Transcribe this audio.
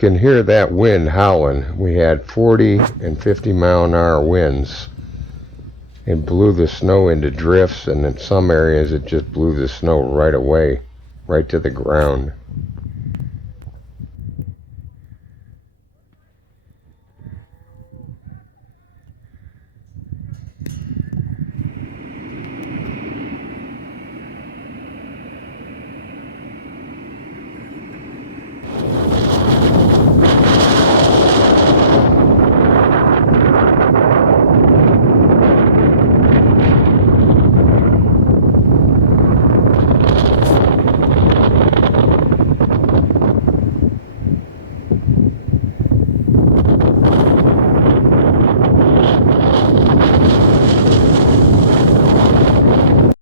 can hear that wind howling. We had 40 and 50-mile-an-hour winds. It blew the snow into drifts, and in some areas it just blew the snow right away, right to the ground.